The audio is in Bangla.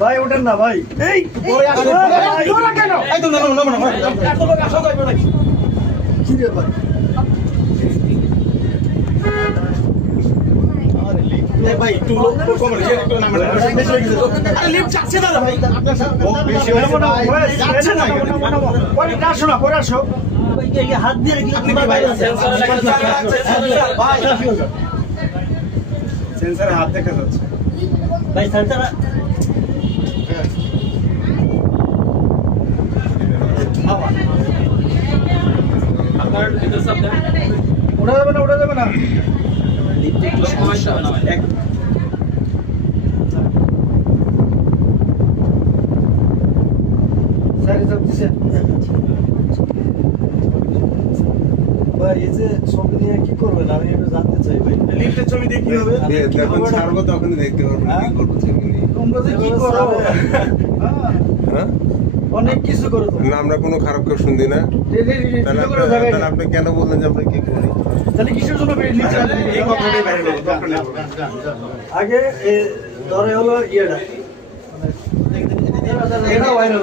ভাই ওঠেন না ভাই। এই তোরা কেন একদম না এত লোক আসা যাবে না কি রে ভাই ভাই একটু লোক কম রে একটু নামে বেশি হয়ে গেছে আরে লিফট যাচ্ছে না ভাই আপনার সাথে বেশি যাচ্ছে না পরে আসো না পরে আসো ভাই কি হাত দিয়ে কি আপনি ভাই ভাই সেন্সরে হাত দেখা যাচ্ছে ভাই সেন্সর আপনার এটা সব ওড়া যাবে না সমস্যা না এক স্যার সব দিছেন ভাই এই যে ছবি নিয়ে কি করবেন আমি একটু জানতে চাই ভাই লিফটের ছবি দিয়ে কি হবে যখন ছাড়বো তখন দেখতে পারবেন কি করব ছবি নিয়ে তোমরা যে কি করো হ্যাঁ অনেক কিছু করো না আমরা কোনো খারাপ কাজ শুনি না তাহলে আপনি কেন বললেন যে আমরা কি করি তাহলে কিসের জন্য লিখছেন এই কথাটাই বাইরে আগে ধরে হলো ইয়েটা এটা ভাইরাল